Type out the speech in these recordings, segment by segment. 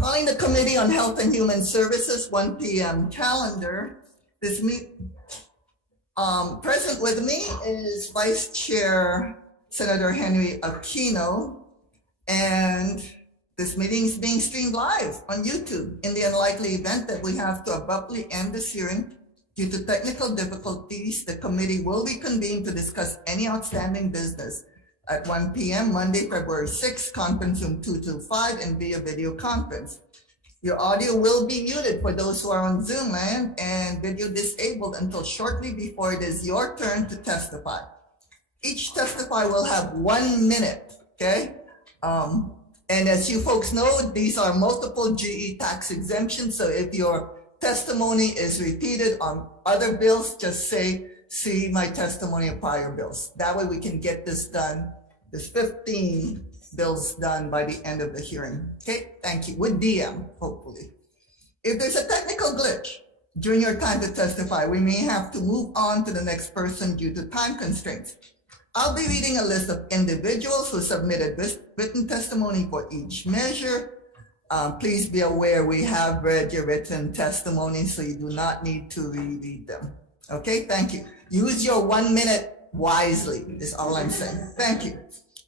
Calling the Committee on Health and Human Services 1 p.m. calendar. Present with me is Vice Chair Senator Henry Aquino, and this meeting is being streamed live on YouTube. In the unlikely event that we have to abruptly end this hearing due to technical difficulties, the committee will reconvene to discuss any outstanding business at 1 p.m. Monday, February 6th, conference room 225 and via video conference. Your audio will be muted for those who are on Zoom land and video disabled until shortly before it is your turn to testify. Each testifier will have 1 minute, okay? And as you folks know, these are multiple GE tax exemptions. So if your testimony is repeated on other bills, just say, see my testimony of prior bills. That way we can get this done, this 15 bills done by the end of the hearing. Okay, thank you. With DM, hopefully. If there's a technical glitch during your time to testify, we may have to move on to the next person due to time constraints. I'll be reading a list of individuals who submitted written testimony for each measure. Please be aware we have read your written testimony, so you do not need to reread them. Okay, thank you. Use your 1 minute wisely, is all I'm saying. Thank you.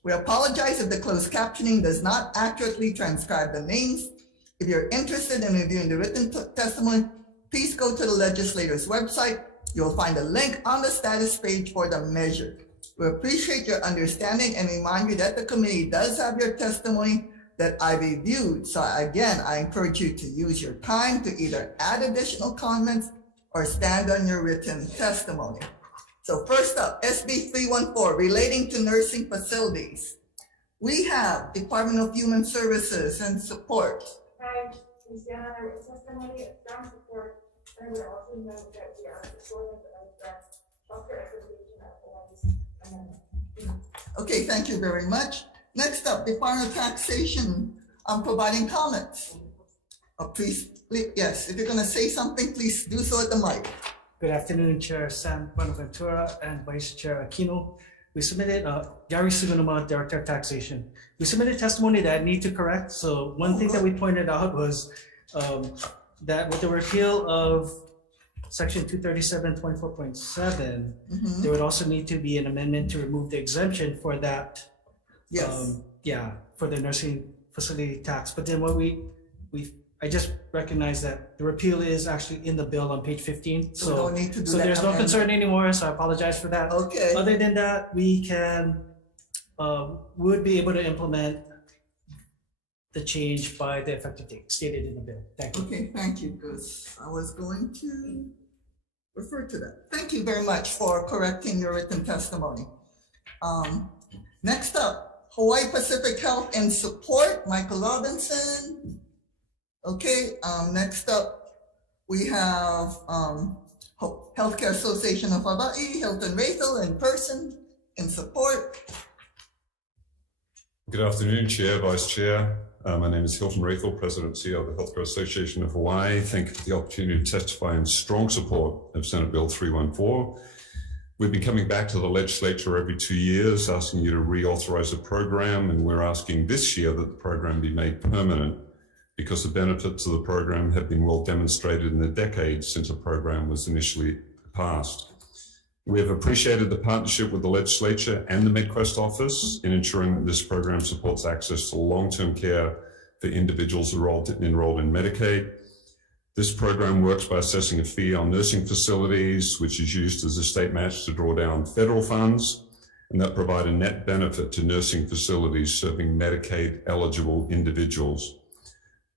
We apologize if the closed captioning does not accurately transcribe the names. If you're interested in reviewing the written testimony, please go to the legislator's website. You'll find a link on the status page for the measure. We appreciate your understanding and remind you that the committee does have your testimony that I reviewed. So again, I encourage you to use your time to either add additional comments or stand on your written testimony. So first up, SB 314, relating to nursing facilities. We have Department of Human Services and Support. And we stand on our written testimony of strong support, and I would also note that we are supportive of the healthcare association of Hawaii's amendment. Okay, thank you very much. Next up, Department of Taxation. I'm providing comments. Please, yes, if you're going to say something, please do so at the mic. Good afternoon, Chair San Buenaventura and Vice Chair Aquino. We submitted, Gary Sugunuma, Director of Taxation. We submitted testimony that I need to correct. So one thing that we pointed out was that with the repeal of Section 237-24.7, there would also need to be an amendment to remove the exemption for that. Yes. For the nursing facility tax. But then what I just recognized that the repeal is actually in the bill on page 15. So we don't need to do so that there's no amendment. concern anymore. So I apologize for that. Okay. Other than that, we can, would be able to implement the change by the effective date stated in the bill. Thank you. Okay, thank you, because I was going to refer to that. Thank you very much for correcting your written testimony. Next up, Hawaii Pacific Health and Support, Michael Robinson. Okay, next up, we have Healthcare Association of Hawaii, Hilton Rathel in person, in support. Good afternoon, Chair, Vice Chair. My name is Hilton Rathel, President and CEO of the Healthcare Association of Hawaii. Thank you for the opportunity to testify in strong support of Senate Bill 314. We've been coming back to the legislature every 2 years, asking you to reauthorize the program, and we're asking this year that the program be made permanent, because the benefits of the program have been well demonstrated in the decades since the program was initially passed. We have appreciated the partnership with the legislature and the MedQuest office in ensuring that this program supports access to long-term care for individuals enrolled in Medicaid. This program works by assessing a fee on nursing facilities, which is used as a state match to draw down federal funds, and that provide a net benefit to nursing facilities serving Medicaid eligible individuals.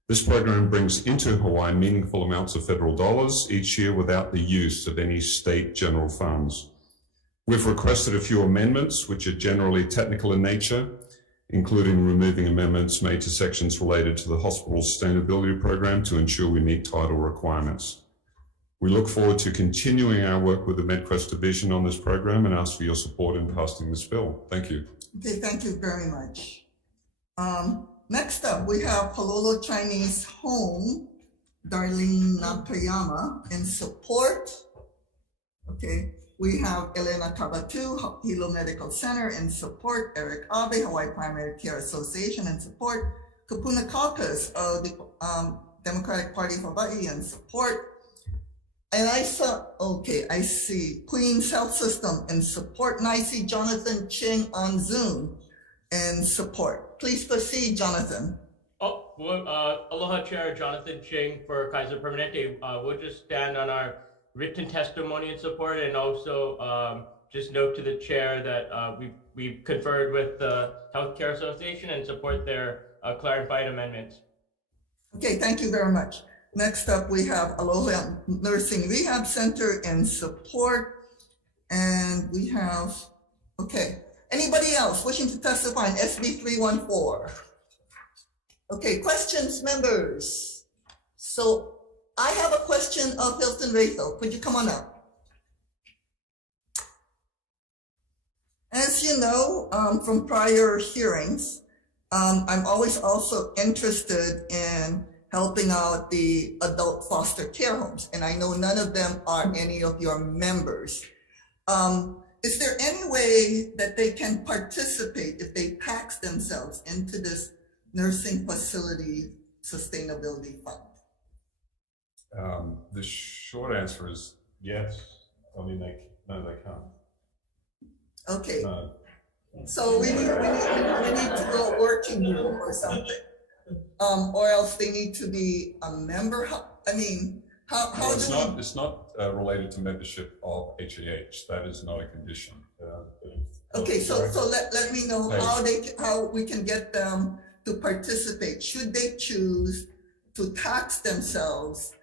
This program brings into Hawaii meaningful amounts of federal dollars each year without the use of any state general funds. We've requested a few amendments, which are generally technical in nature, including removing amendments made to sections related to the hospital sustainability program to ensure we meet title requirements. We look forward to continuing our work with the MedQuest division on this program and ask for your support in passing this bill. Thank you. Okay, thank you very much. Next up, we have Palolo Chinese Home, Darlene Nakayama, in support. Okay, we have Elena Tabatu, Hilo Medical Center, in support. Eric Abe, Hawaii Primary Care Association, in support. Kapuna Caucus of the Democratic Party of Hawaii in support. And I saw, okay, I see Queen's Health System in support, and I see Jonathan Ching on Zoom in support. Please proceed, Jonathan. Oh, well, aloha, Chair Jonathan Ching for Kaiser Permanente. We'll just stand on our written testimony in support, and also just note to the chair that we've conferred with the Healthcare Association and support their clarifying amendments. Okay, thank you very much. Next up, we have Aloha Nursing Rehab Center in support. And we have, okay, anybody else wishing to testify on SB 314? Okay, questions, members? So I have a question of Hilton Rayfield. Could you come on up? As you know, from prior hearings, I'm always also interested in helping out the adult foster care homes, and I know none of them are any of your members. Is there any way that they can participate if they tax themselves into this nursing facility sustainability fund? The short answer is yes. I mean, no, they can't. Okay, so we need to go a working group or something. Or else they need to be a member. I mean, how No, do we? it's not related to membership of HHS. That is not a condition. Okay, so let me know how we can get them to participate. Should they choose to tax themselves,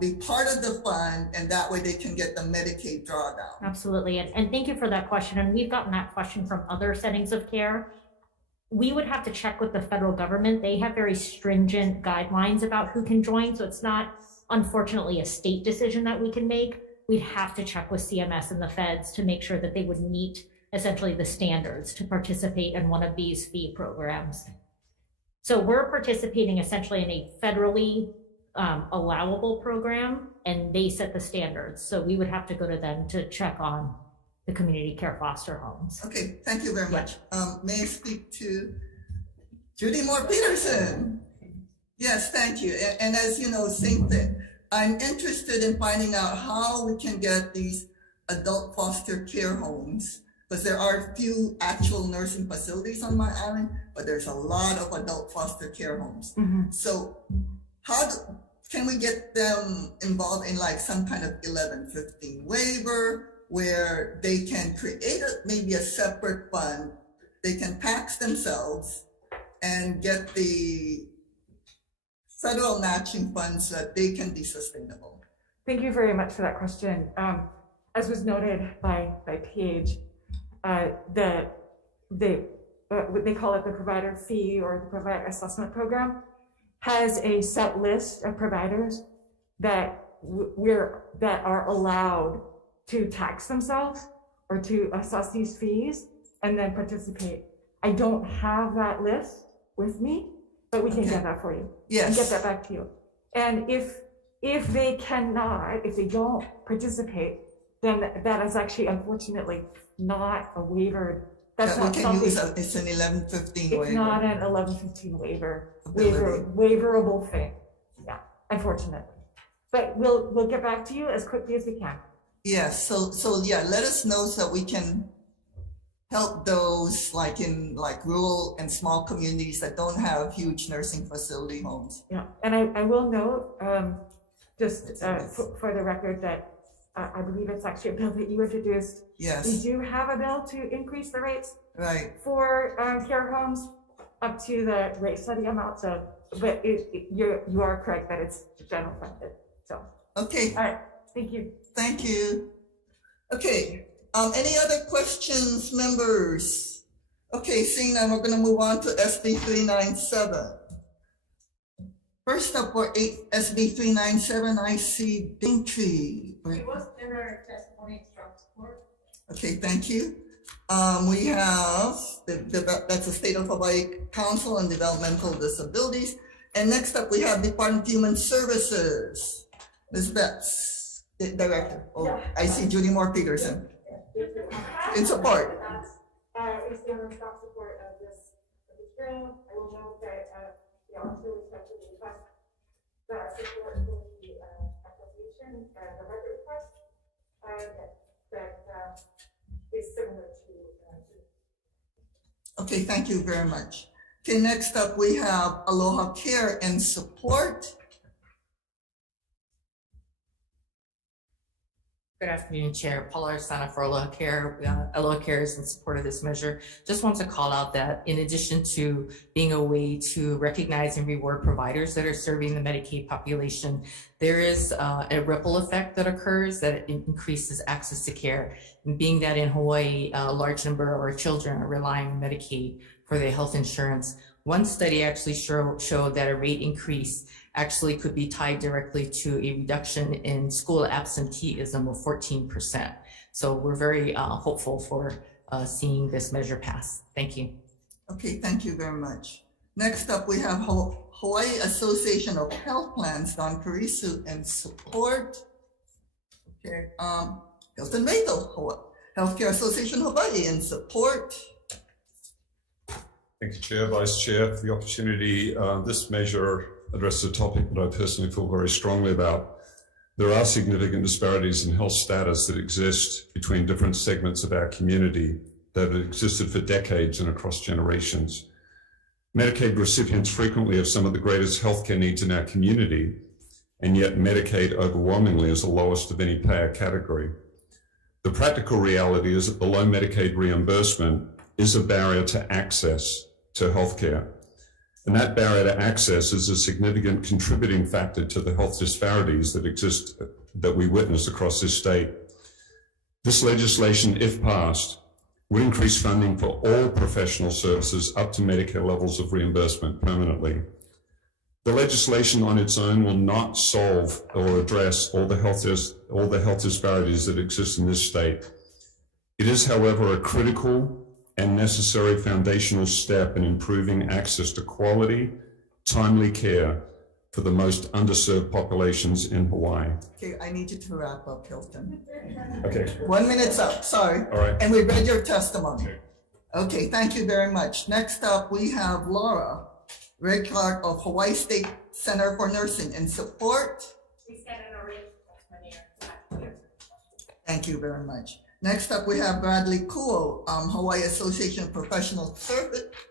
be part of the fund, and that way they can get the Medicaid drawdown? Absolutely, and thank you for that question. And we've gotten that question from other settings of care. We would have to check with the federal government. They have very stringent guidelines about who can join. So it's not, unfortunately, a state decision that we can make. We'd have to check with CMS and the feds to make sure that they would meet essentially the standards to participate in one of these fee programs. So we're participating essentially in a federally allowable program, and they set the standards. So we would have to go to them to check on the community care foster homes. Okay, thank you very much. May I speak to Judy Moore Peterson? Yes, thank you. And as you know, same thing. I'm interested in finding out how we can get these adult foster care homes, because there are few actual nursing facilities on my island, but there's a lot of adult foster care homes. Mm-hmm. So can we get them involved in like some kind of 1115 waiver, where they can create maybe a separate fund, they can tax themselves and get the federal matching funds so that they can be sustainable? Thank you very much for that question. As was noted by PH, what they call it the provider fee or the provider assessment program has a set list of providers that are allowed to tax themselves or to assess these fees and then participate. I don't have that list with me, but we can get that for you. Yes. And get that back to you. And if they cannot, if they don't participate, then that is actually unfortunately not a waiver. That's that not we can something. use it's an 1115 waiver. It's not an 1115 Ability. waiverable thing. Yeah, unfortunately. But we'll get back to you as quickly as we can. Yes, so yeah, let us know so that we can help those like in rural and small communities that don't have huge nursing facility homes. Yeah, and I will note, for the record, that I believe it's actually a bill that you introduced. Yes. We do have a bill to increase the rates Right. for care homes up to the rate study amount. So, but you are correct that it's general funded. So. Okay. All right. Thank you. Thank you. Okay. Any other questions, members? Okay, seeing none, we're going to move on to SB 397. First up for SB 397, I see Daintree. It was in our testimony strong support. Okay, thank you. We have that's the State of Hawaii Council on Developmental Disabilities. And next up, we have Department of Human Services. Ms. Betts, the Director. Oh, yeah. I see Judy Moore Peterson. In support. It's the strong support of this hearing. I will note that we also respectfully request that support for the application and the record request that is similar to. Okay, thank you very much. Okay, next up we have Aloha Care and Support. Good afternoon, Chair. Paula Arsana for Aloha Care. Aloha Care is in support of this measure. Just want to call out that in addition to being a way to recognize and reward providers that are serving the Medicaid population, there is a ripple effect that occurs that increases access to care. And being that in Hawaii, a large number of our children are relying on Medicaid for their health insurance. One study actually showed that a rate increase actually could be tied directly to a reduction in school absenteeism of 14%. So we're very hopeful for seeing this measure pass. Thank you. Okay, thank you very much. Next up, we have Hawaii Association of Health Plans, Don Karisu, and Support. Okay, Hilton Mato, Healthcare Association Hawaii, and Support. Thank you, Chair, Vice Chair, for the opportunity. This measure addresses a topic that I personally feel very strongly about. There are significant disparities in health status that exist between different segments of our community that have existed for decades and across generations. Medicaid recipients frequently have some of the greatest healthcare needs in our community, and yet Medicaid overwhelmingly is the lowest of any payer category. The practical reality is that below Medicaid reimbursement is a barrier to access to healthcare. And that barrier to access is a significant contributing factor to the health disparities that exist, that we witness across this state. This legislation, if passed, would increase funding for all professional services up to Medicare levels of reimbursement permanently. The legislation on its own will not solve or address all the health disparities that exist in this state. It is, however, a critical and necessary foundational step in improving access to quality, timely care for the most underserved populations in Hawaii. Okay, I need you to wrap up, Hilton. Okay. 1 minute's up, sorry. All right. And we read your testimony. Okay, thank you very much. Next up, we have Laura Ray Clark of Hawaii State Center for Nursing and Support. We stand in a rate of Thank you very much. Next up, we have Bradley Kuo, Hawaii Association of Professional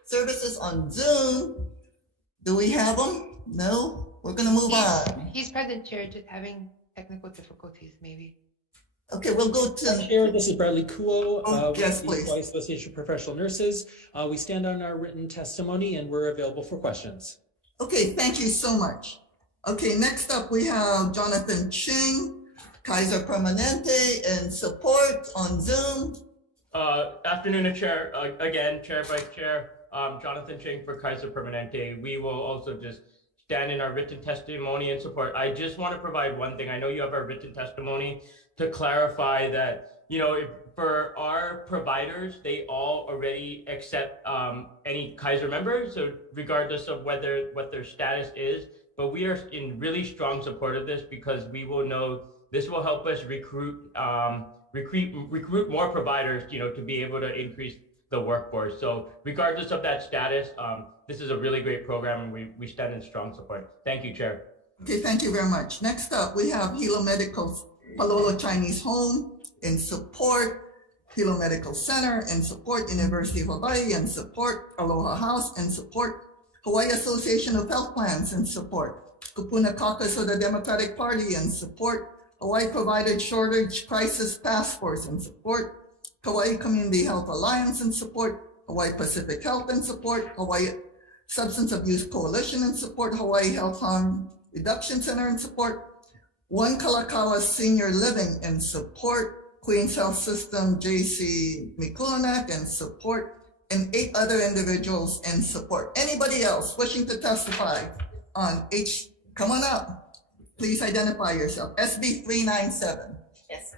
Services on Zoom. Do we have him? No? We're gonna move on. He's present, Chair, just having technical difficulties, maybe. Okay, we'll go to. Chair, this is Bradley Kuo yes, with please. the Hawaii Association of Professional Nurses. We stand on our written testimony and we're available for questions. Okay, thank you so much. Okay, next up, we have Jonathan Ching, Kaiser Permanente, and Support on Zoom. Afternoon, Chair. Again, Chair, Vice Chair, Jonathan Ching for Kaiser Permanente. We will also just stand in our written testimony and support. I just want to provide one thing. I know you have our written testimony to clarify that, you know, for our providers, they all already accept any Kaiser members, so regardless of what their status is. But we are in really strong support of this because we will know this will help us recruit more providers, you know, to be able to increase the workforce. So regardless of that status, this is a really great program and we stand in strong support. Thank you, Chair. Okay, thank you very much. Next up, we have Hilo Medical's Palolo Chinese Home in Support, Hilo Medical Center in Support, University of Hawaii in Support, Aloha House in Support, Hawaii Association of Health Plans in Support, Kupuna Caucus of the Democratic Party in Support, Hawaii Provided Shortage Crisis Task Force in Support, Hawaii Community Health Alliance in Support, Hawaii Pacific Health in Support, Hawaii Substance Abuse Coalition in Support, Hawaii Health Harm Reduction Center in Support, One Kalakaua Senior Living in Support, Queens Health System J.C. Mikulinak in Support, and 8 other individuals in support. Anybody else wishing to testify on come on up. Please identify yourself. SB 397. Yes.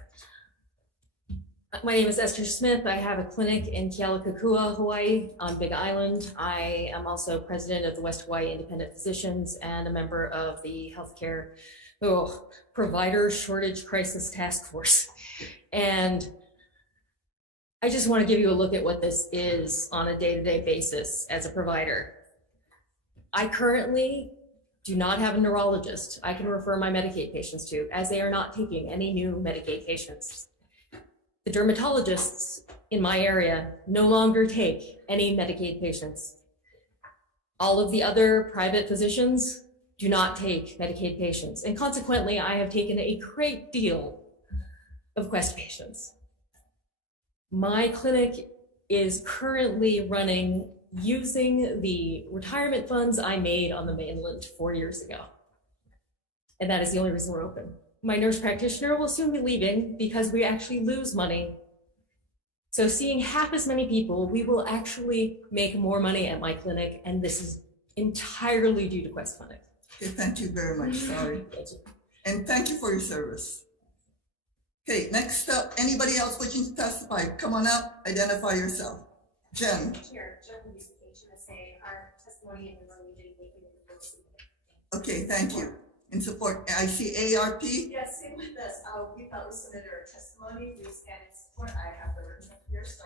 My name is Esther Smith. I have a clinic in Kealakekua, Hawaii on Big Island. I am also president of the West Hawaii Independent Physicians and a member of the Healthcare Provider Shortage Crisis Task Force. And I just want to give you a look at what this is on a day-to-day basis as a provider. I currently do not have a neurologist I can refer my Medicaid patients to, as they are not taking any new Medicaid patients. The dermatologists in my area no longer take any Medicaid patients. All of the other private physicians do not take Medicaid patients, and consequently, I have taken a great deal of Quest patients. My clinic is currently running using the retirement funds I made on the mainland 4 years ago. And that is the only reason we're open. My nurse practitioner will soon be leaving because we actually lose money. So seeing half as many people, we will actually make more money at my clinic, and this is entirely due to Quest Clinic. Okay, thank you very much, sorry. And thank you for your service. Okay, next up, anybody else wishing to testify, come on up, identify yourself. Jen. Chair, Jen from HHS, our testimony in the room, we didn't make it. Okay, thank you. In support, I see ARP. Yes, same with us. We thought we submitted our testimony. We stand in support. I have the original here, so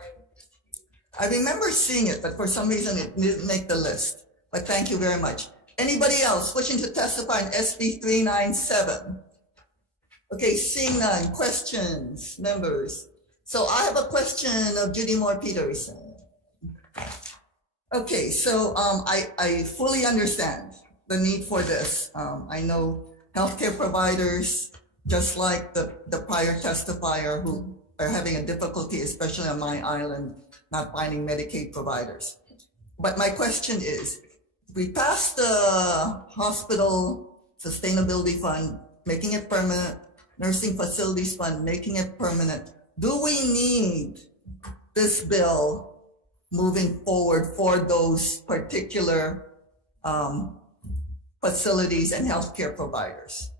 I remember seeing it, but for some reason it didn't make the list. But thank you very much. Anybody else wishing to testify on SB 397? Okay, seeing none. Questions, members? So I have a question of Judy Moore Peterson. Okay, so I fully understand the need for this. I know healthcare providers, just like the prior testifier, who are having a difficulty, especially on my island, not finding Medicaid providers. But my question is, if we pass the hospital sustainability fund, making it permanent, nursing facilities fund, making it permanent, do we need this bill moving forward for those particular facilities and healthcare providers?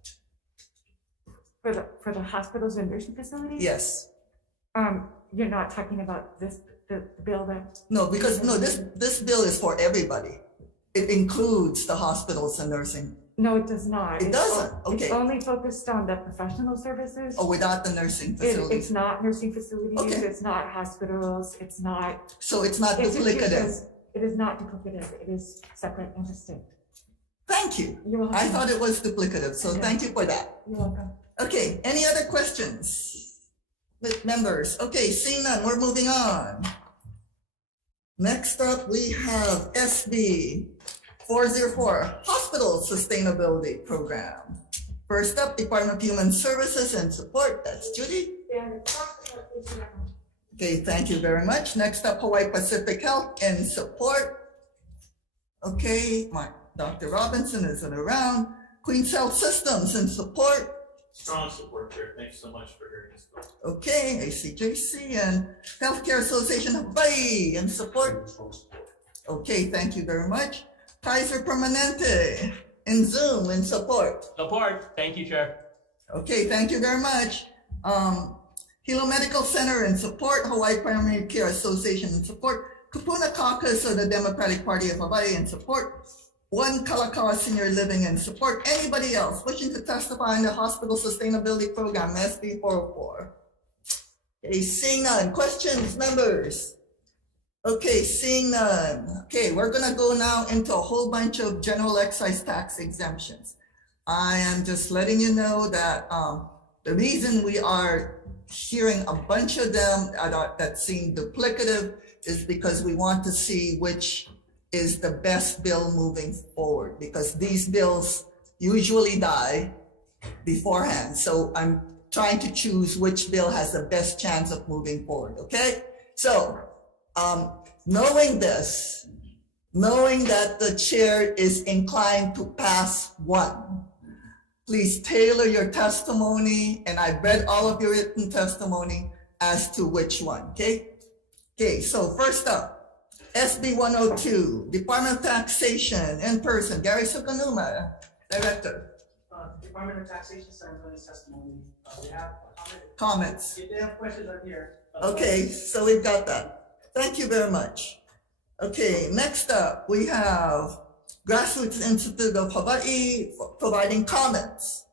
For the hospitals and nursing facilities? Yes. You're not talking about the bill that? No, because this bill is for everybody. It includes the hospitals and nursing. No, it does not. It doesn't? Okay. It's only focused on the professional services. Oh, without the nursing facilities? It's not nursing facilities, Okay. It's not hospitals, it's not. So it's not duplicative? It is not duplicative, it is separate and distinct. Thank you. You're welcome. I thought it was duplicative, so Okay. thank you for that. You're welcome. Okay, any other questions with members? Okay, seeing none, we're moving on. Next up, we have SB 404, Hospital Sustainability Program. First up, Department of Human Services and Support, that's Judy. Okay, thank you very much. Next up, Hawaii Pacific Health and Support. Okay, Dr. Robinson isn't around. Queens Health Systems and Support. Strong support, Chair. Thanks so much for hearing us. Okay, ACJC and Healthcare Association of Hawaii and support. Okay, thank you very much. Kaiser Permanente and Zoom in support. Support. Thank you, Chair. Okay, thank you very much. Hilo Medical Center in support. Hawaii Primary Care Association in support. Kupuna Caucus of the Democratic Party of Hawaii in support. One Kalakaua Senior Living in support. Anybody else wishing to testify in the Hospital Sustainability Program, SB 404? Okay, seeing none. Questions, members? Okay, seeing none. Okay, we're gonna go now into a whole bunch of general excise tax exemptions. I am just letting you know that the reason we are hearing a bunch of them that seem duplicative is because we want to see which is the best bill moving forward, because these bills usually die beforehand. So I'm trying to choose which bill has the best chance of moving forward, okay? So knowing this, knowing that the chair is inclined to pass one, please tailor your testimony, and I've read all of your written testimony as to which one, okay? Okay, so first up, SB 102, Department of Taxation, in person, Gary Sukanuma, Director. Department of Taxation stands on this testimony. We have Comments. If they have questions, I'm here. Okay, so we've got that. Thank you very much. Okay, next up, we have Grassroots Institute of Hawaii providing comments.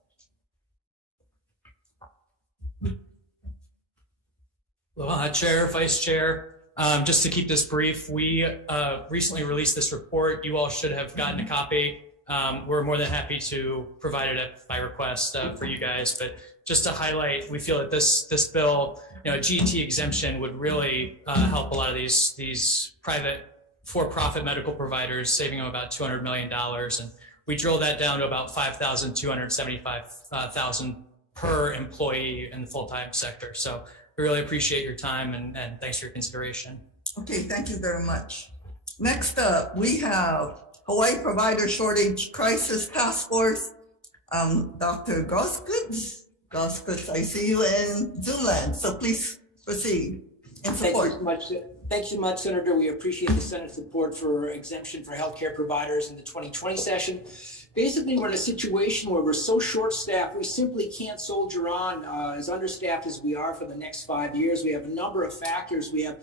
Aloha, Chair, Vice Chair. Just to keep this brief, we recently released this report. You all should have gotten a copy. We're more than happy to provide it by request for you guys. But just to highlight, we feel that this bill, GET exemption would really help a lot of these private for-profit medical providers, saving them about $200 million. And we drill that down to about $5,275,000 per employee in the full-time sector. So we really appreciate your time and thanks for your consideration. Okay, thank you very much. Next up, we have Hawaii Provider Shortage Crisis Task Force. Dr. Goskutz, I see you in Zoom land, so please proceed in support. Thanks so much, Senator. We appreciate the Senate's support for exemption for healthcare providers in the 2020 session. Basically, we're in a situation where we're so short-staffed, we simply can't soldier on as understaffed as we are for the next 5 years. We have a number of factors. We have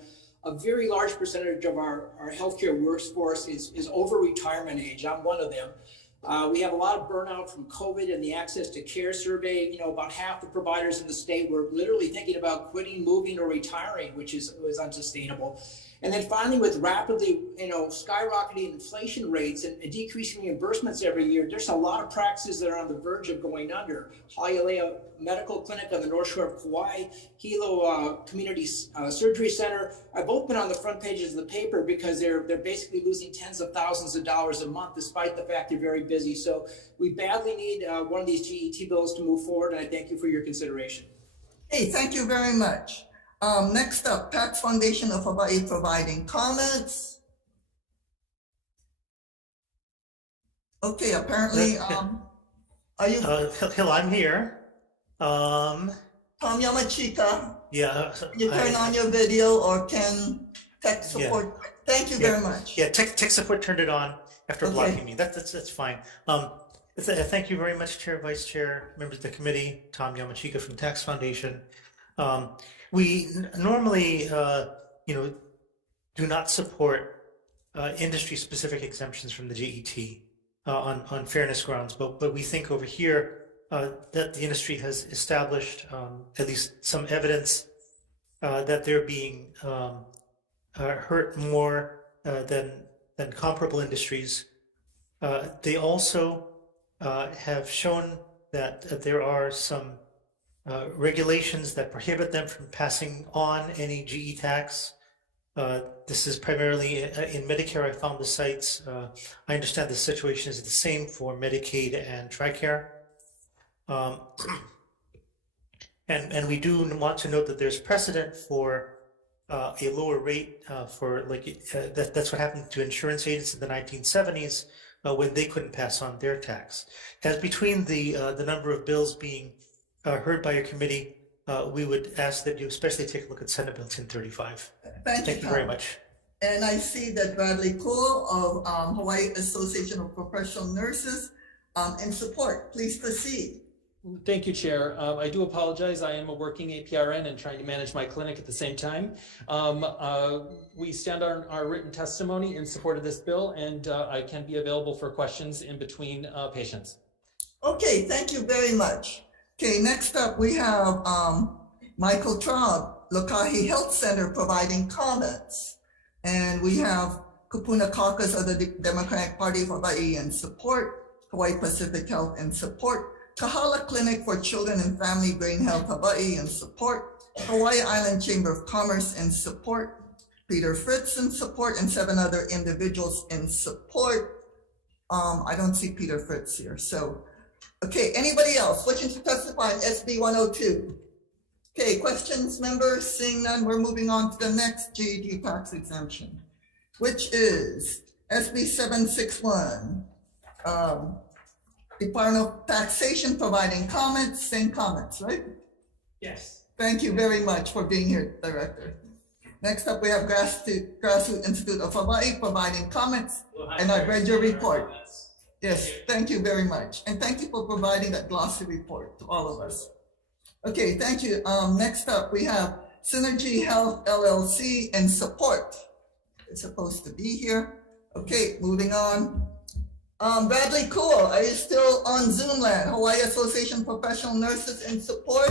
a very large percentage of our healthcare workforce is over retirement age. I'm one of them. We have a lot of burnout from COVID and the access to care survey. About half the providers in the state were literally thinking about quitting, moving, or retiring, which was unsustainable. And then finally, with rapidly, skyrocketing inflation rates and decreasing reimbursements every year, there's a lot of practices that are on the verge of going under. Hialeah Medical Clinic on the North Shore of Kauai, Hilo Community Surgery Center. I've both been on the front pages of the paper because they're basically losing tens of thousands of dollars a month, despite the fact they're very busy. So we badly need one of these GET bills to move forward, and I thank you for your consideration. Hey, thank you very much. Next up, Tax Foundation of Hawaii providing comments. Okay, apparently, are you? Hill, I'm here. Tom Yamachika. Yeah. You turn on your video or can tech support? Yeah. Thank you very much. Yeah, tech support turned it on after blocking me. That's fine. Thank you very much, Chair, Vice Chair, members of the committee. Tom Yamachika from Tax Foundation. We normally, do not support industry-specific exemptions from the GET on fairness grounds, but we think over here that the industry has established at least some evidence that they're being hurt more than comparable industries. They also have shown that there are some regulations that prohibit them from passing on any GE tax. This is primarily in Medicare. I found the sites. I understand the situation is the same for Medicaid and TRICARE. And we do want to note that there's precedent for a lower rate for that's what happened to insurance agents in the 1970s when they couldn't pass on their tax. As between the number of bills being heard by your committee, we would ask that you especially take a look at Senate Bill 1035. Thank you very much. And I see that Bradley Cole of Hawaii Association of Professional Nurses in support. Please proceed. Thank you, Chair. I do apologize. I am a working APRN and trying to manage my clinic at the same time. We stand on our written testimony in support of this bill, and I can be available for questions in between patients. Okay, thank you very much. Okay, next up we have Michael Traub, Lokahi Health Center, providing comments. And we have Kupuna Caucus of the Democratic Party of Hawaii in support, Hawaii Pacific Health in support, Kahala Clinic for Children and Family Brain Health Hawaii in support, Hawaii Island Chamber of Commerce in support, Peter Fritz in support, and 7 other individuals in support. I don't see Peter Fritz here, so. Okay, anybody else wishing to testify on SB 102? Okay, questions, members? Seeing none, we're moving on to the next GET tax exemption, which is SB 761. Department of Taxation providing comments, same comments, right? Yes. Thank you very much for being here, Director. Next up, we have Grassroots Institute of Hawaii providing comments, and I've read your report. Yes, thank you very much. And thank you for providing that glossy report to all of us. Okay, thank you. Next up, we have Synergy Health LLC in support. It's supposed to be here. Okay, moving on. Bradley Cool, are you still on Zoom land? Hawaii Association of Professional Nurses in support.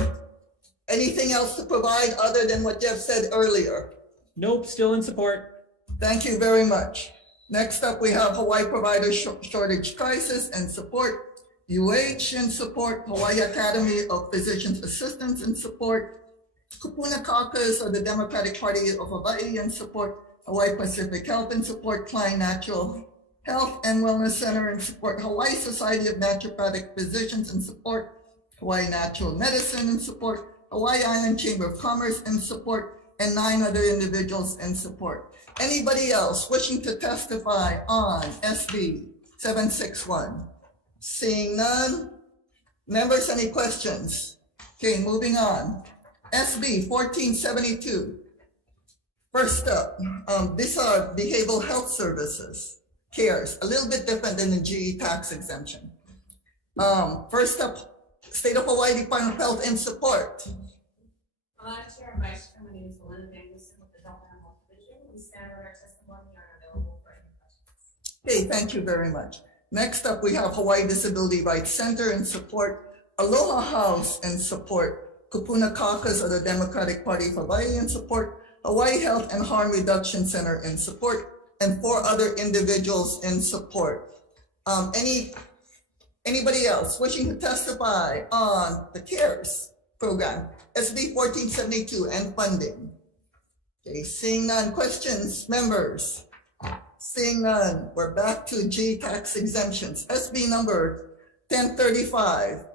Anything else to provide other than what Jeff said earlier? Nope, still in support. Thank you very much. Next up, we have Hawaii Provider Shortage Crisis and Support, UH in support, Hawaii Academy of Physicians Assistants in support, Kupuna Caucus of the Democratic Party of Hawaii in support, Hawaii Pacific Health in support, Klein Natural Health and Wellness Center in support, Hawaii Society of Naturopathic Physicians in support, Hawaii Natural Medicine in support, Hawaii Island Chamber of Commerce in support, and 9 other individuals in support. Anybody else wishing to testify on SB 761? Seeing none. Members, any questions? Okay, moving on. SB 1472. First up, these are behavioral health services, CARES, a little bit different than the GE tax exemption. First up, State of Hawaii Department of Health in support. Chair and Vice Chair, my name is Belinda Danielson with the Health and Health Division. We stand on our testimony and are available for any questions. Okay, thank you very much. Next up, we have Hawaii Disability Rights Center in support, Aloha House in support, Kupuna Caucus of the Democratic Party of Hawaii in support, Hawaii Health and Harm Reduction Center in support, and 4 other individuals in support. Anybody else wishing to testify on the CARES program, SB 1472 and funding? Okay, seeing none. Questions, members? Seeing none, we're back to G tax exemptions. SB number 1035.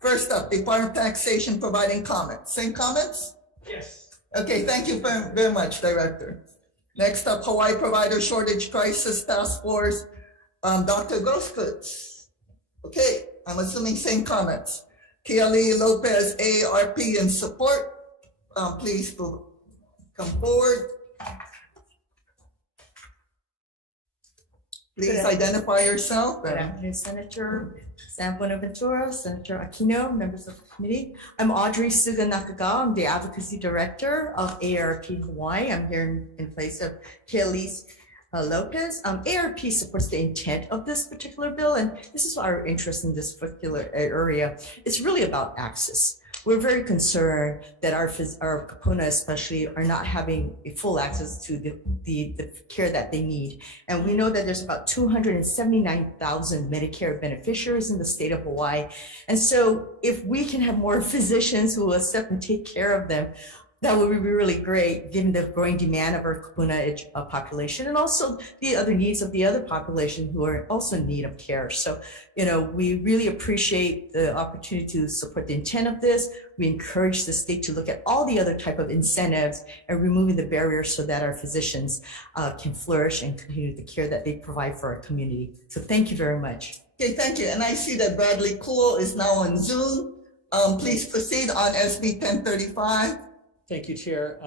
First up, Department of Taxation providing comments. Same comments? Yes. Okay, thank you very much, Director. Next up, Hawaii Provider Shortage Crisis Task Force, Dr. Grosskutz. Okay, I'm assuming same comments. Kiali Lopez, AARP in support. Please come forward. Please identify yourself. Good afternoon, Senator San Buenaventura, Senator Aquino, members of the committee. I'm Audrey Suga Nakagawa. I'm the Advocacy Director of AARP Hawaii. I'm here in place of Kialis Lopez. AARP supports the intent of this particular bill, and this is our interest in this particular area. It's really about access. We're very concerned that our kupuna especially are not having a full access to the care that they need. And we know that there's about 279,000 Medicare beneficiaries in the state of Hawaii. And so if we can have more physicians who will step and take care of them, that would be really great, given the growing demand of our kupuna population and also the other needs of the other population who are also in need of care. So, we really appreciate the opportunity to support the intent of this. We encourage the state to look at all the other type of incentives and removing the barriers so that our physicians can flourish and continue the care that they provide for our community. So thank you very much. Okay, thank you. And I see that Bradley Cool is now on Zoom. Please proceed on SB 1035. Thank you, Chair.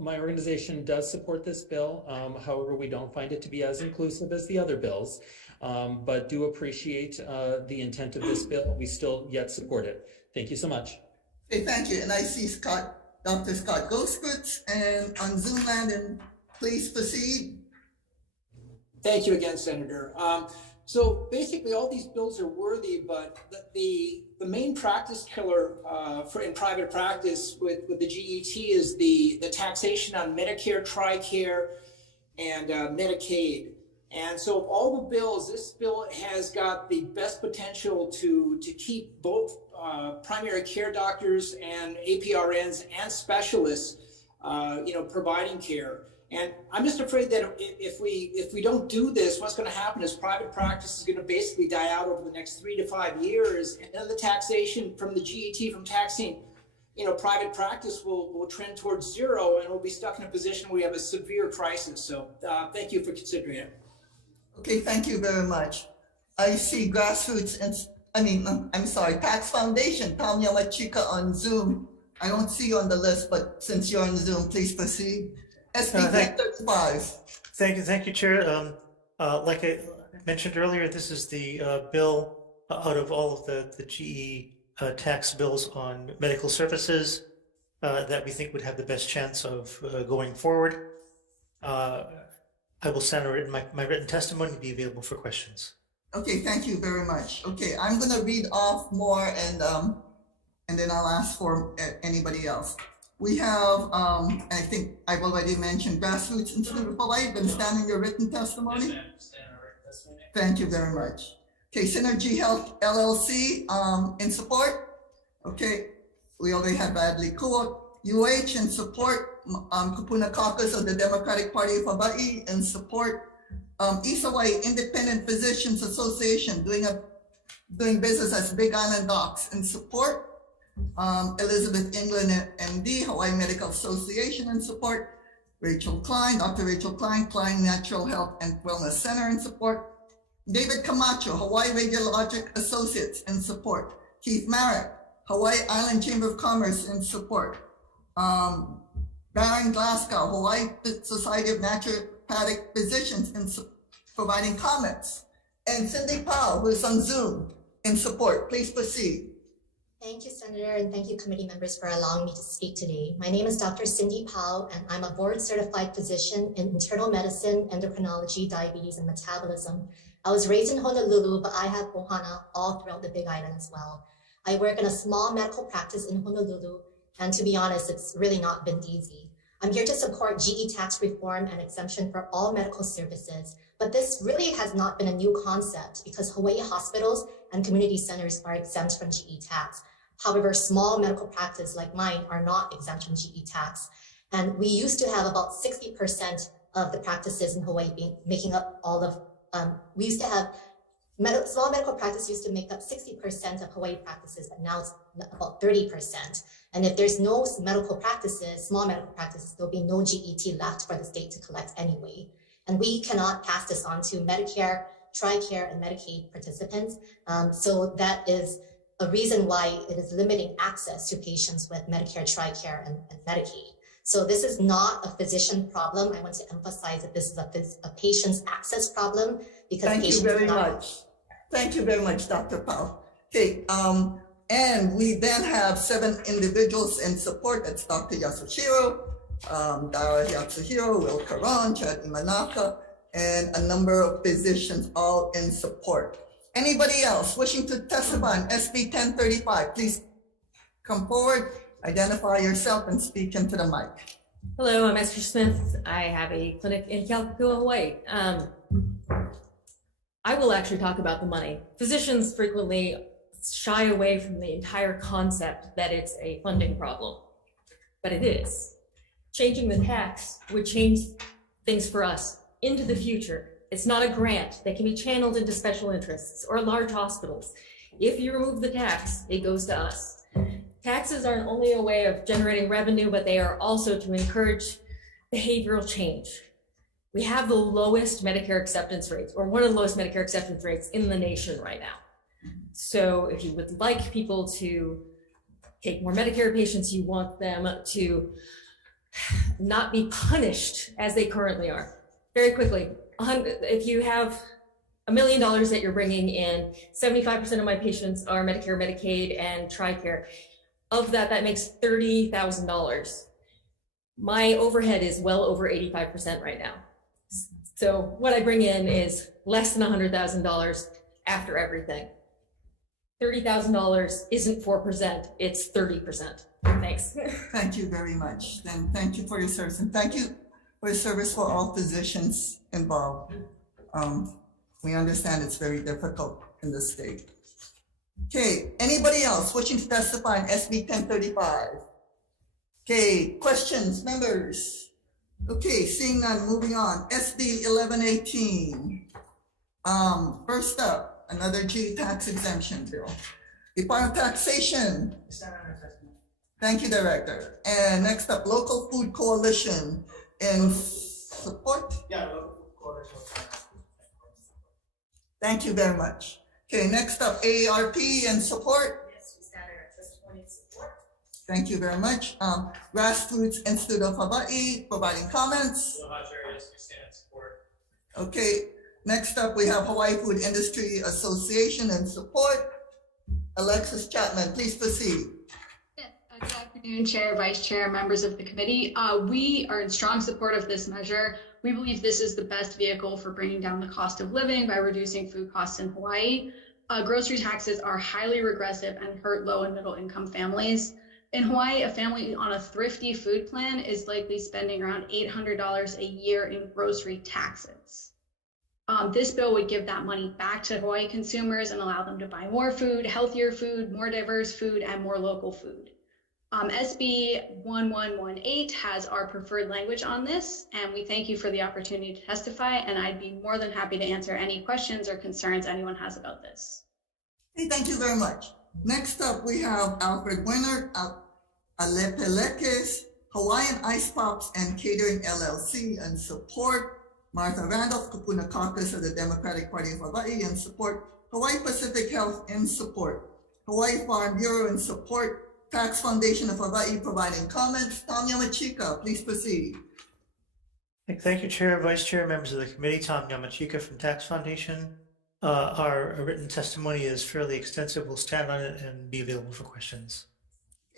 My organization does support this bill. However, we don't find it to be as inclusive as the other bills, but do appreciate the intent of this bill. We still yet support it. Thank you so much. Okay, thank you. And I see Dr. Scott Grosskutz and on Zoom land, and please proceed. Thank you again, Senator. So basically, all these bills are worthy, but the main practice killer in private practice with the GET is the taxation on Medicare, TRICARE, and Medicaid. And so of all the bills, this bill has got the best potential to keep both primary care doctors and APRNs and specialists, providing care. And I'm just afraid that if we don't do this, what's going to happen is private practice is going to basically die out over the next 3 to 5 years, and then the taxation from the GET from taxing, private practice will trend towards zero, and we'll be stuck in a position where we have a severe crisis. So thank you for considering it. Okay, thank you very much. I see grassroots Tax Foundation, Tom Yamachika on Zoom. I don't see you on the list, but since you're on Zoom, please proceed. SB 1035. Thank you, Chair. Like I mentioned earlier, this is the bill out of all of the GE tax bills on medical services that we think would have the best chance of going forward. I will send my written testimony to be available for questions. Okay, thank you very much. Okay, I'm going to read off more and and then I'll ask for anybody else. We have, and I think I've already mentioned Grassroots Institute of Hawaii, been standing your written testimony. Thank you very much. Okay, Synergy Health LLC in support. Okay, we already had Bradley Kuo. UH in support. Kupuna Caucus of the Democratic Party of Hawaii in support. East Hawaii Independent Physicians Association doing business as Big Island Docs in support. Elizabeth England MD, Hawaii Medical Association in support. Rachel Klein, Dr. Rachel Klein, Klein Natural Health and Wellness Center in support. David Camacho, Hawaii Radiologic Associates in support. Keith Marek, Hawaii Island Chamber of Commerce in support. Baron Glasgow, Hawaii Society of Naturopathic Physicians in providing comments. And Cindy Powell, who is on Zoom, in support. Please proceed. Thank you, Senator, and thank you, committee members, for allowing me to speak today. My name is Dr. Cindy Powell, and I'm a board-certified physician in internal medicine, endocrinology, diabetes, and metabolism. I was raised in Honolulu, but I have ohana all throughout the Big Island as well. I work in a small medical practice in Honolulu, and to be honest, it's really not been easy. I'm here to support GE tax reform and exemption for all medical services, but this really has not been a new concept because Hawaii hospitals and community centers are exempt from GE tax. However, small medical practice like mine are not exempt from GE tax. And we used to have about 60% of the practices in Hawaii making up all of, we used to have, small medical practice used to make up 60% of Hawaii practices, but now it's about 30%. And if there's no medical practices, small medical practices, there'll be no GET left for the state to collect anyway. And we cannot pass this on to Medicare, TRICARE, and Medicaid participants. So that is a reason why it is limiting access to patients with Medicare, TRICARE, and Medicaid. So this is not a physician problem. I want to emphasize that this is a patient's access problem because Thank you very much. Thank you very much, Dr. Powell. Okay, and we then have 7 individuals in support. That's Dr. Yasuhiro, Dara Yasuhiro, Will Karan, Chad Imanaka, and a number of physicians all in support. Anybody else wishing to testify on SB 1035, please come forward, identify yourself, and speak into the mic. Hello, I'm Esther Smith. I have a clinic in Kealakekua, Hawaii. I will actually talk about the money. Physicians frequently shy away from the entire concept that it's a funding problem, but it is. Changing the tax would change things for us into the future. It's not a grant that can be channeled into special interests or large hospitals. If you remove the tax, it goes to us. Taxes aren't only a way of generating revenue, but they are also to encourage behavioral change. We have the lowest Medicare acceptance rates, or one of the lowest Medicare acceptance rates in the nation right now. So if you would like people to take more Medicare patients, you want them to not be punished as they currently are. Very quickly, if you have $1 million that you're bringing in, 75% of my patients are Medicare, Medicaid, and TRICARE. Of that, that makes $30,000. My overhead is well over 85% right now. So what I bring in is less than $100,000 after everything. $30,000 isn't 4%, it's 30%. Thanks. Thank you very much. And thank you for your service. And thank you for your service for all physicians involved. We understand it's very difficult in this state. Okay, anybody else wishing to testify on SB 1035? Okay, questions, members? Okay, seeing none, moving on. SB 1118. First up, another G tax exemption bill. Department of Taxation. Thank you, Director. And next up, Local Food Coalition in support. Yeah, Local Food Coalition. Thank you very much. Okay, next up, AARP in support. Yes, we stand in our testimony in support. Thank you very much. Grassroots Institute of Hawaii providing comments. Aloha Chair, yes, we stand in support. Okay, next up, we have Hawaii Food Industry Association in support. Alexis Chapman, please proceed. Good afternoon, Chair, Vice Chair, members of the committee. We are in strong support of this measure. We believe this is the best vehicle for bringing down the cost of living by reducing food costs in Hawaii. Grocery taxes are highly regressive and hurt low and middle income families. In Hawaii, a family on a thrifty food plan is likely spending around $800 a year in grocery taxes. This bill would give that money back to Hawaii consumers and allow them to buy more food, healthier food, more diverse food, and more local food. SB 1118 has our preferred language on this, and we thank you for the opportunity to testify, and I'd be more than happy to answer any questions or concerns anyone has about this. Hey, thank you very much. Next up, we have Alfred Winner, Alepelekes, Hawaiian Ice Pops and Catering LLC, and support Martha Randolph, Kapuna Caucus of the Democratic Party of Hawaii, and support Hawaii Pacific Health, in support Hawaii Farm Bureau, in support Tax Foundation of Hawaii, providing comments. Tom Yamachika, please proceed. Thank you, Chair, Vice Chair, members of the committee. Tom Yamachika from Tax Foundation. Our written testimony is fairly extensive. We'll stand on it and be available for questions.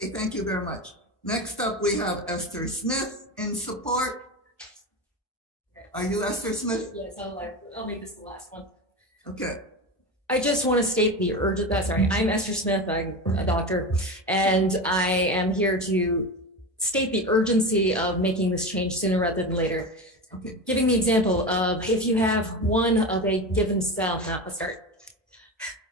Okay, thank you very much. Next up, we have Esther Smith, in support. Are you Esther Smith? Yes, I'll make this the last one. Okay. I just want to state the urgent, I'm Esther Smith, I'm a doctor, and I am here to state the urgency of making this change sooner rather than later. Okay. Giving the example of if you have one of a given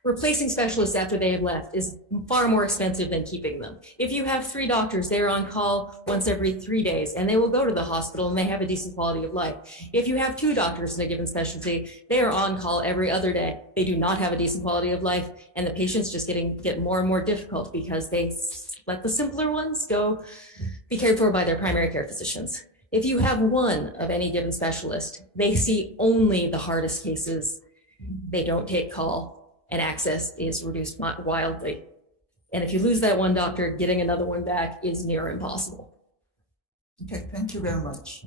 replacing specialists after they have left is far more expensive than keeping them. If you have 3 doctors, they're on call once every 3 days, and they will go to the hospital and they have a decent quality of life. If you have 2 doctors in a given specialty, they are on call every other day. They do not have a decent quality of life, and the patients just get more and more difficult because they let the simpler ones go be cared for by their primary care physicians. If you have one of any given specialist, they see only the hardest cases. They don't take call, and access is reduced wildly. And if you lose that one doctor, getting another one back is near impossible. Okay, thank you very much.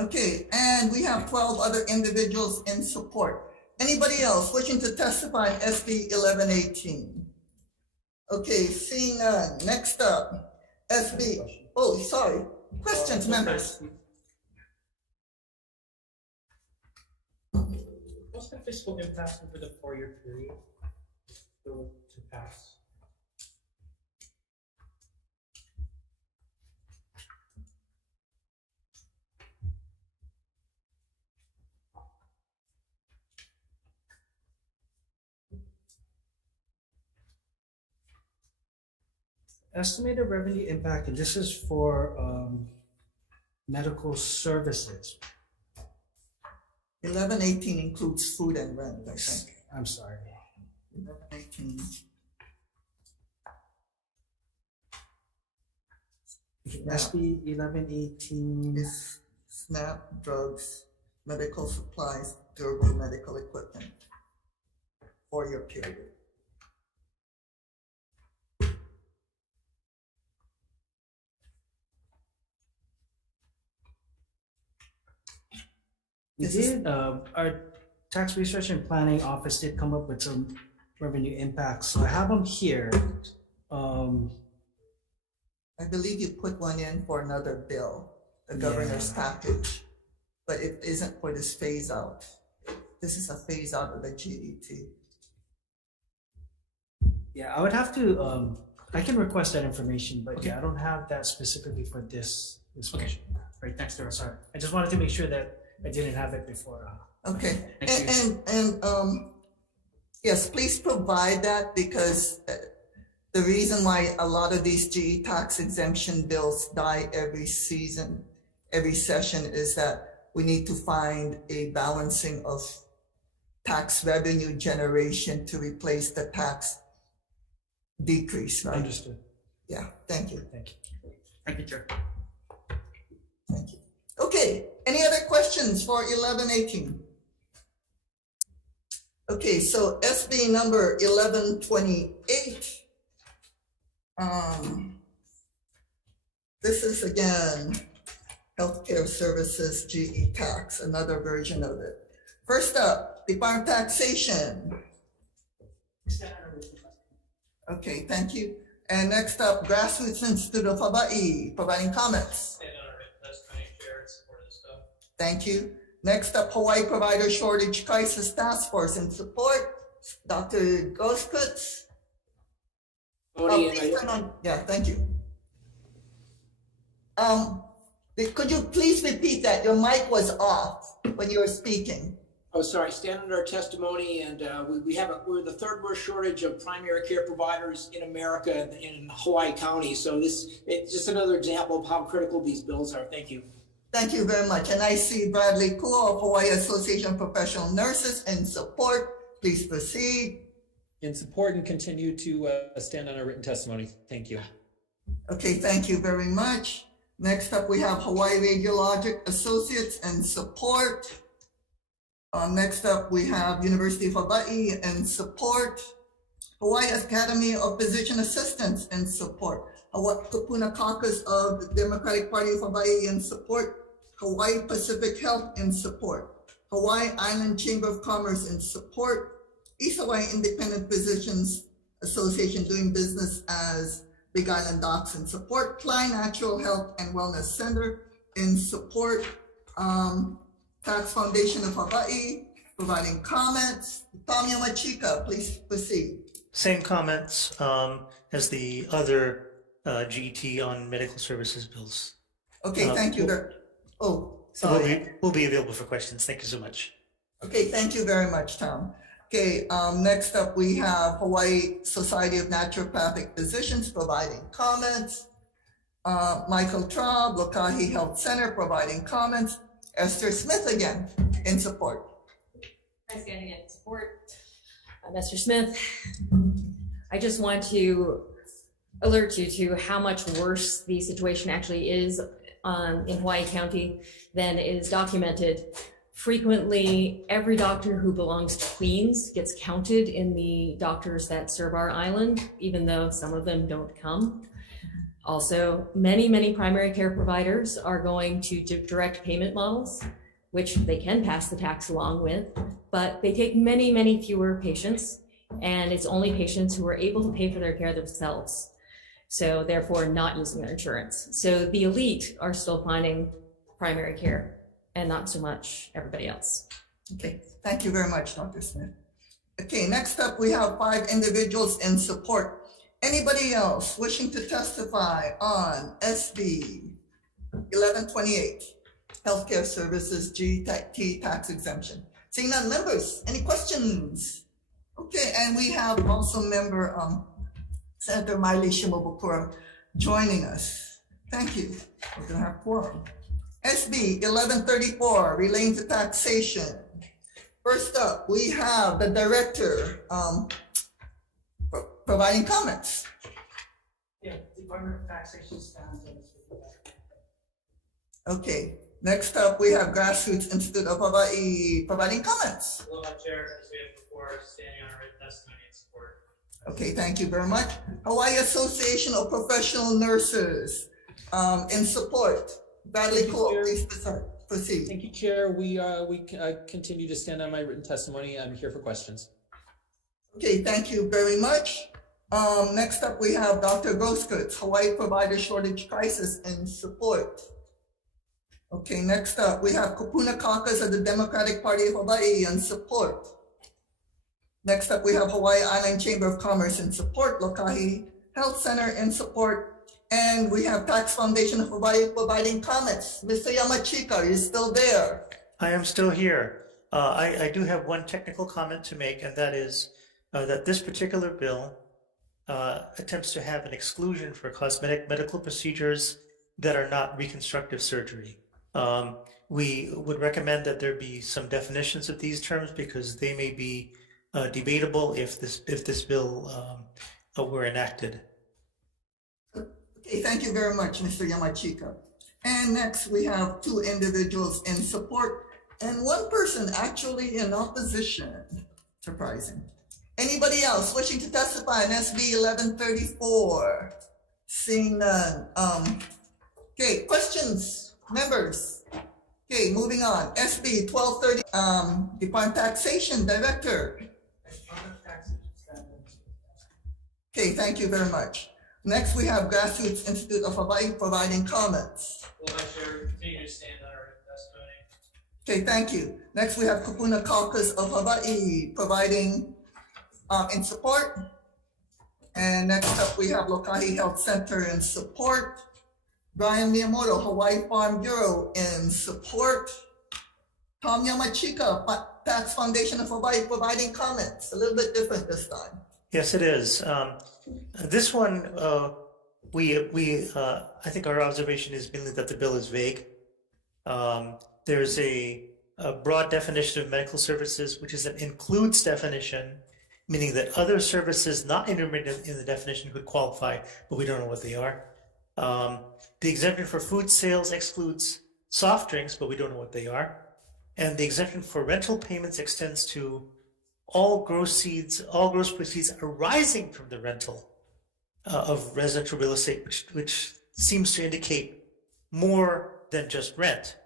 Okay, and we have 12 other individuals in support. Anybody else wishing to testify on SB 1118? Okay, seeing none. Next up, SB, oh, sorry. Questions, members? What's the fiscal impact over the 4-year period to pass? Estimated revenue impact, and this is for medical services. 1118 includes food and rent, I think. I'm sorry. 1118. SB 1118 is SNAP, drugs, medical supplies, durable medical equipment, 4-year period. We did, our tax research and planning office did come up with some revenue impacts. So I have them here. I believe you put one in for another bill, the governor's package, but it isn't for this phase out. This is a phase out of the GET. Yeah, I would have to, I can request that information, but yeah, I don't have that specifically for this mission. Right next to it, sorry. I just wanted to make sure that I didn't have it before. Okay, and yes, please provide that, because the reason why a lot of these GE tax exemption bills die every session is that we need to find a balancing of tax revenue generation to replace the tax decrease, right? Understood. Yeah, thank you. Thank you. Thank you, Chair. Thank you. Okay, any other questions for 1118? Okay, so SB number 1128. This is again, healthcare services GE tax, another version of it. First up, Department of Taxation. Okay, thank you. And next up, Grassroots Institute of Hawaii, providing comments. Thank you. Next up, Hawaii Provider Shortage Crisis Task Force in support. Dr. Goskutz. Please turn on. Yeah, thank you. Could you please repeat that? Your mic was off when you were speaking. Oh, sorry, stand under our testimony, and we're the third worst shortage of primary care providers in America in Hawaii County. So it's just another example of how critical these bills are. Thank you. Thank you very much. And I see Bradley Kua of Hawaii Association of Professional Nurses in support. Please proceed. In support and continue to stand on our written testimony. Thank you. Okay, thank you very much. Next up, we have Hawaii Radiologic Associates and support. Next up, we have University of Hawaii and support. Hawaii Academy of Physician Assistants and support. Kapuna Caucus of the Democratic Party of Hawaii and support. Hawaii Pacific Health in support. Hawaii Island Chamber of Commerce in support. East Hawaii Independent Physicians Association doing business as Big Island Docs in support. Klein Natural Health and Wellness Center in support. Tax Foundation of Hawaii providing comments. Tom Yamachika, please proceed. Same comments as the other GT on medical services bills. Okay, thank you. Sorry. We'll be available for questions. Thank you so much. Okay, thank you very much, Tom. Okay, next up we have Hawaii Society of Naturopathic Physicians providing comments. Michael Traub, Lokahi Health Center providing comments. Esther Smith again in support. I stand again in support. I'm Esther Smith. I just want to alert you to how much worse the situation actually is in Hawaii County than is documented. Frequently, every doctor who belongs to Queens gets counted in the doctors that serve our island, even though some of them don't come. Also, many primary care providers are going to direct payment models, which they can pass the tax along with, but they take many fewer patients, and it's only patients who are able to pay for their care themselves. So therefore not using their insurance. So the elite are still finding primary care and not so much everybody else. Okay, thank you very much, Dr. Smith. Okay, next up we have 5 individuals in support. Anybody else wishing to testify on SB 1128, Healthcare Services GT tax exemption? Seeing none, members, any questions? Okay, and we have also member Senator Miley Shimabukuro joining us. Thank you. We're gonna have quorum. SB 1134, relating to taxation. First up, we have the director providing comments. Yeah, Department of Taxation stands on this. Okay, next up, we have Grassroots Institute of Hawaii providing comments. Aloha, Chair, as we have before, standing on our written testimony and support. Okay, thank you very much. Hawaii Association of Professional Nurses in support. Bradley Cole, please proceed. Thank you, Chair. We continue to stand on my written testimony. I'm here for questions. Okay, thank you very much. Next up, we have Dr. Goskutz, Hawaii Provider Shortage Crisis in support. Okay, next up, we have Kapuna Caucus of the Democratic Party of Hawaii in support. Next up, we have Hawaii Island Chamber of Commerce in support, Lokahi Health Center in support, and we have Tax Foundation of Hawaii providing comments. Mr. Yamachika, are you still there? I am still here. I do have one technical comment to make, and that is that this particular bill attempts to have an exclusion for cosmetic medical procedures that are not reconstructive surgery. We would recommend that there be some definitions of these terms because they may be debatable if this bill were enacted. Okay, thank you very much, Mr. Yamachika. And next we have 2 individuals in support and 1 person actually in opposition. Surprising. Anybody else wishing to testify on SB 1134? Seeing none. Okay, questions, members? Okay, moving on. SB 1230, Department of Taxation Director. Okay, thank you very much. Next, we have Grassroots Institute of Hawaii providing comments. Well, Chair, continue to stand on our testimony. Okay, thank you. Next, we have Kapuna Caucus of Hawaii providing in support. And next up, we have Lokahi Health Center in support. Brian Miyamoto, Hawaii Farm Bureau in support. Tom Yamachika, Tax Foundation of Hawaii, providing comments. A little bit different this time. Yes, it is. This one, I think our observation is mainly that the bill is vague. There's a broad definition of medical services, which is an includes definition, meaning that other services not enumerated in the definition could qualify, but we don't know what they are. The exemption for food sales excludes soft drinks, but we don't know what they are. And the exemption for rental payments extends to all gross proceeds arising from the rental of residential real estate, which seems to indicate more than just rent,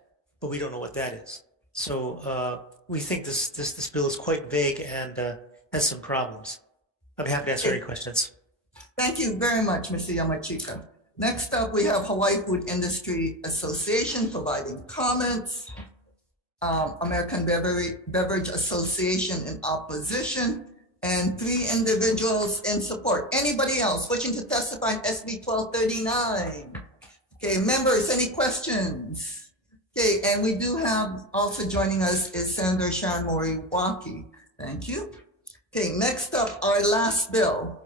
but we don't know what that is. So we think this bill is quite vague and has some problems. I'd be happy to answer any questions. Thank you very much, Mr. Yamachika. Next up, we have Hawaii Food Industry Association providing comments. American Beverage Association in opposition, and 3 individuals in support. Anybody else wishing to testify on SB 1239? Okay, members, any questions? Okay, and we do have also joining us is Senator Sharon Moriwaki. Thank you. Okay, next up, our last bill,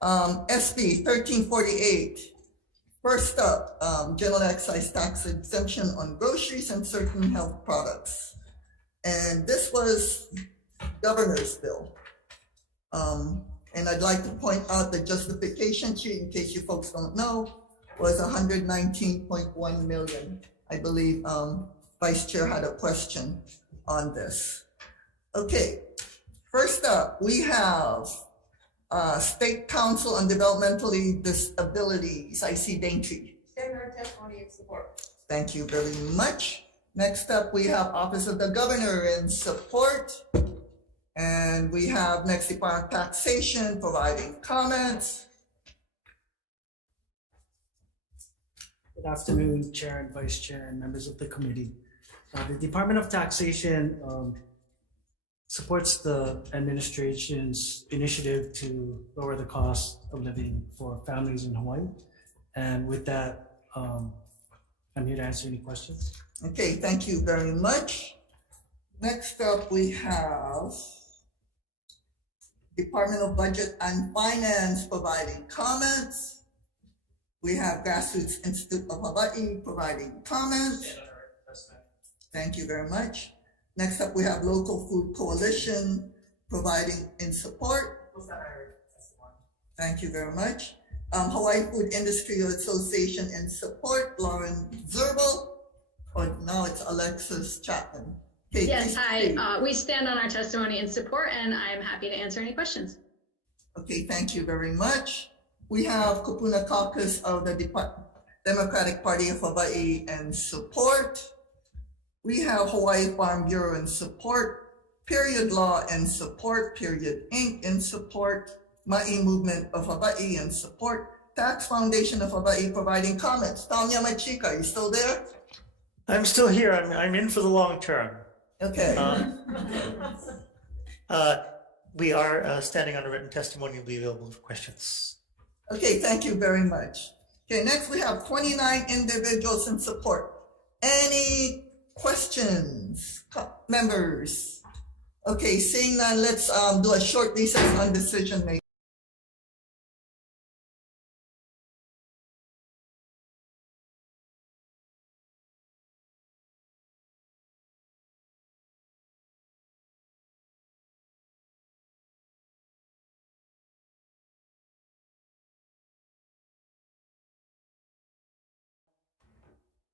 SB 1348. First up, general excise tax exemption on groceries and certain health products. And this was governor's bill. And I'd like to point out the justification sheet, in case you folks don't know, was 119.1 million. I believe Vice Chair had a question on this. Okay, first up, we have State Council on Developmentally Disabilities. I see Daintree. Stand our testimony in support. Thank you very much. Next up, we have Office of the Governor in support. And we have next Department of Taxation providing comments. Good afternoon, Chair and Vice Chair and members of the committee. The Department of Taxation supports the administration's initiative to lower the cost of living for families in Hawaii. And with that, I'm here to answer any questions. Okay, thank you very much. Next up, we have Department of Budget and Finance providing comments. We have Grassroots Institute of Hawaii providing comments. Thank you very much. Next up, we have Local Food Coalition providing in support. Thank you very much. Hawaii Food Industry Association in support, Lauren Zerbel. Or now it's Alexis Chapman. Okay, yes, hi. We stand on our testimony in support, and I'm happy to answer any questions. Okay, thank you very much. We have Kupuna Caucus of the Democratic Party of Hawaii in support. We have Hawaii Farm Bureau in support, Period Law in support, Period Inc. in support, Ma'i Movement of Hawaii in support, Tax Foundation of Hawaii providing comments. Tom Yamachika, are you still there? I'm still here. I'm in for the long term. Okay. We are standing on a written testimony and will be available for questions. Okay, thank you very much. Okay, next we have 29 individuals in support. Any questions, members? Okay, seeing none, let's do a short recess on decision making.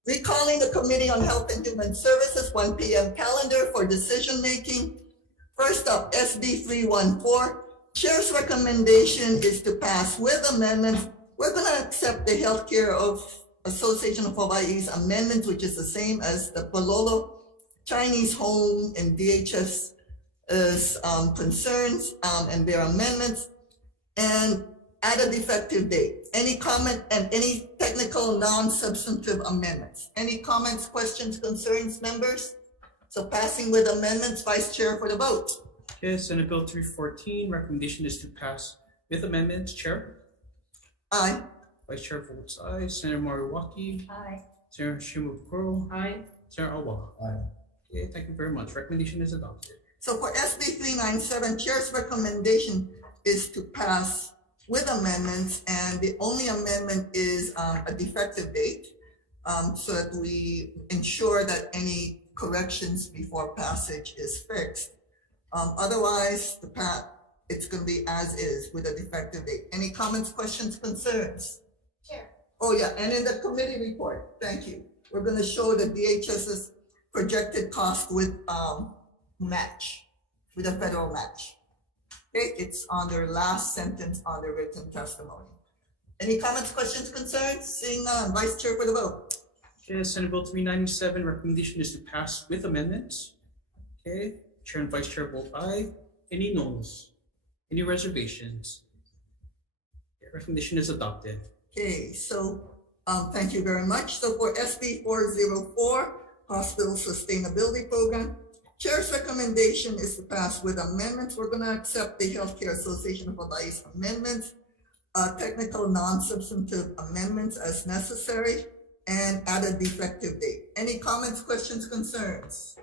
Recalling the Committee on Health and Human Services 1 p.m. calendar for decision making. First up, SB 314. Chair's recommendation is to pass with amendments. We're going to accept the Healthcare Association of Hawaii's amendment, which is the same as the Palolo Chinese Home and DHS concerns and their amendments, and add an effective date. Any comment and any technical non-substantive amendments? Any comments, questions, concerns, members? So passing with amendments, Vice Chair for the vote. Okay, Senate Bill 314, recommendation is to pass with amendments. Chair? Aye. Vice Chair votes aye. Senator Moriwaki? Aye. Senator Shimabukuro? Aye. Senator Awa? Aye. Okay, thank you very much. Recommendation is adopted. So for SB 397, Chair's recommendation is to pass with amendments, and the only amendment is a defective date, so that we ensure that any corrections before passage is fixed. Otherwise, it's going to be as is with a defective date. Any comments, questions, concerns? Chair. Oh yeah, and in the committee report, thank you. We're going to show the DHS's projected cost with match, with a federal match. Okay, it's on their last sentence on their written testimony. Any comments, questions, concerns? Seeing none, Vice Chair for the vote. Okay, Senate Bill 397, recommendation is to pass with amendments. Okay, Chair and Vice Chair vote aye. Any noes? Any reservations? Okay, recommendation is adopted. Okay, so thank you very much. So for SB 404, Hospital Sustainability Program, Chair's recommendation is to pass with amendments. We're going to accept the Healthcare Association of Hawaii's amendments, technical non-substantive amendments as necessary, and add a defective date. Any comments, questions, concerns?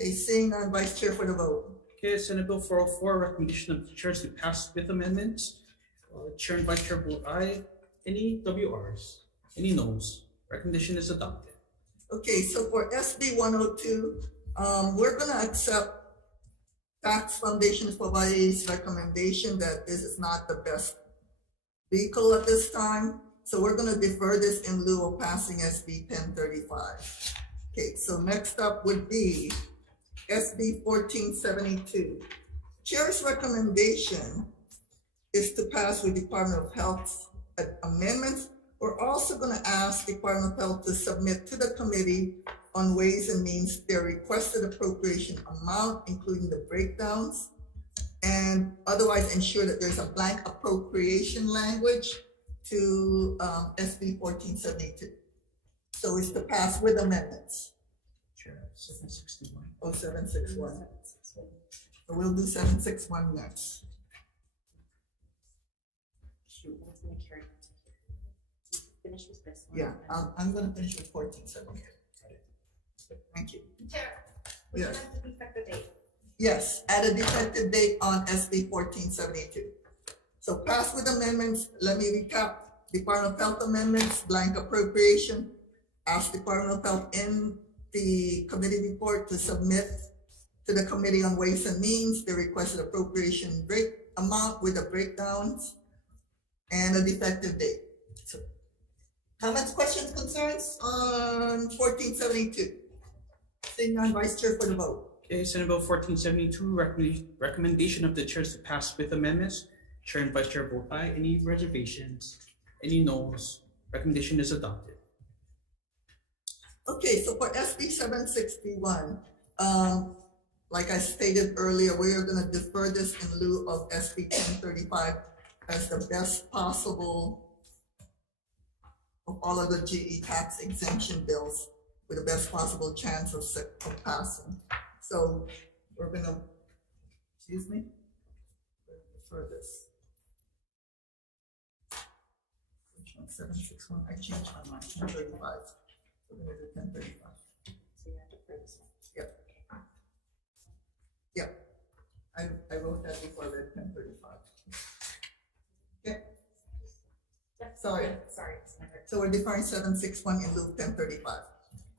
Okay, seeing none, Vice Chair for the vote. Okay, Senate Bill 404, recommendation of the Chair is to pass with amendments. Chair and Vice Chair vote aye. Any WRs? Any noes? Recommendation is adopted. Okay, so for SB 102, we're going to accept Tax Foundation of Hawaii's recommendation that this is not the best vehicle at this time. So we're going to defer this in lieu of passing SB 1035. Okay, so next up would be SB 1472. Chair's recommendation is to pass with Department of Health amendments. We're also going to ask Department of Health to submit to the Committee on Ways and Means their requested appropriation amount, including the breakdowns, and otherwise ensure that there's a blank appropriation language to SB 1472. So it's to pass with amendments. Chair, 761. Oh, 761. So we'll do 761 next. Finish with this one. Yeah, I'm going to finish with 1472. Thank you. Chair. Yes. The defective date. Yes, add a defective date on SB 1472. So pass with amendments. Let me recap. Department of Health amendments, blank appropriation. Ask Department of Health in the committee report to submit to the Committee on Ways and Means the requested appropriation amount with the breakdowns and a defective date. So, comments, questions, concerns on 1472? Seeing none, Vice Chair for the vote. Okay, Senate Bill 1472, recommendation of the Chair to pass with amendments. Chair and Vice Chair vote aye. Any reservations? Any noes? Recommendation is adopted. Okay, so for SB 761, like I stated earlier, we are going to defer this in lieu of SB 1035 as the best possible of all of the GE tax exemption bills with the best possible chance of passing. So we're going to, excuse me, defer this. 761, I changed my mind, 1035. We're going to do 1035. So you have to defer this one. Yep. Yep. I wrote that before the 1035. Okay. Sorry. Sorry. So we're deferring 761 in lieu of 1035.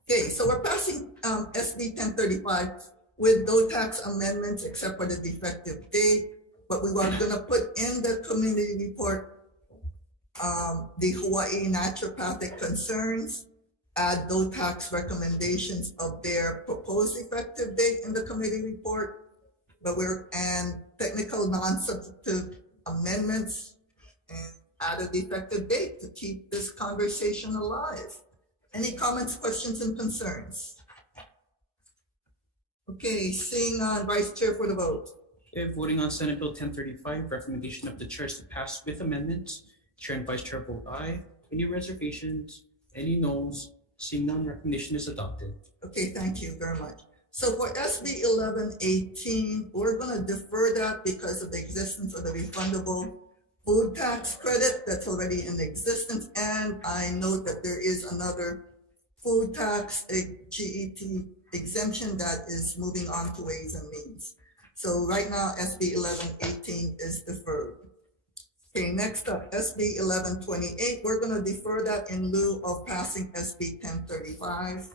Okay, so we're passing SB 1035 with no tax amendments except for the defective date, but we were going to put in the community report the Hawai'i naturopathic concerns, add no tax recommendations of their proposed effective date in the committee report, and technical non-substantive amendments, and add a defective date to keep this conversation alive. Any comments, questions, and concerns? Okay, seeing Vice Chair for the vote. Okay, voting on Senate Bill 1035, recommendation of the Chair is to pass with amendments. Chair and Vice Chair vote aye. Any reservations? Any noes? Seeing none, recommendation is adopted. Okay, thank you very much. So for SB 1118, we're going to defer that because of the existence of the refundable food tax credit that's already in existence. And I note that there is another food tax, a GET exemption that is moving on to Ways and Means. So right now, SB 1118 is deferred. Okay, next up, SB 1128, we're going to defer that in lieu of passing SB 1035.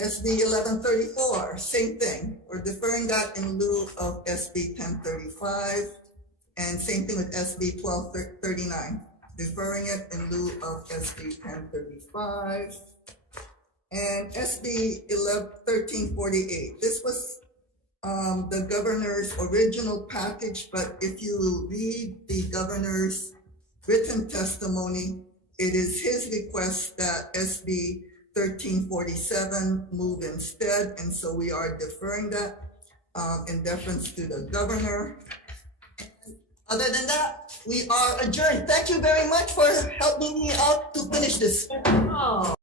SB 1134, same thing. We're deferring that in lieu of SB 1035. And same thing with SB 1239, deferring it in lieu of SB 1035. And SB 1348, this was the governor's original package, but if you read the governor's written testimony, it is his request that SB 1347 move instead, and so we are deferring that in deference to the governor. Other than that, we are adjourned. Thank you very much for helping me out to finish this. Oh.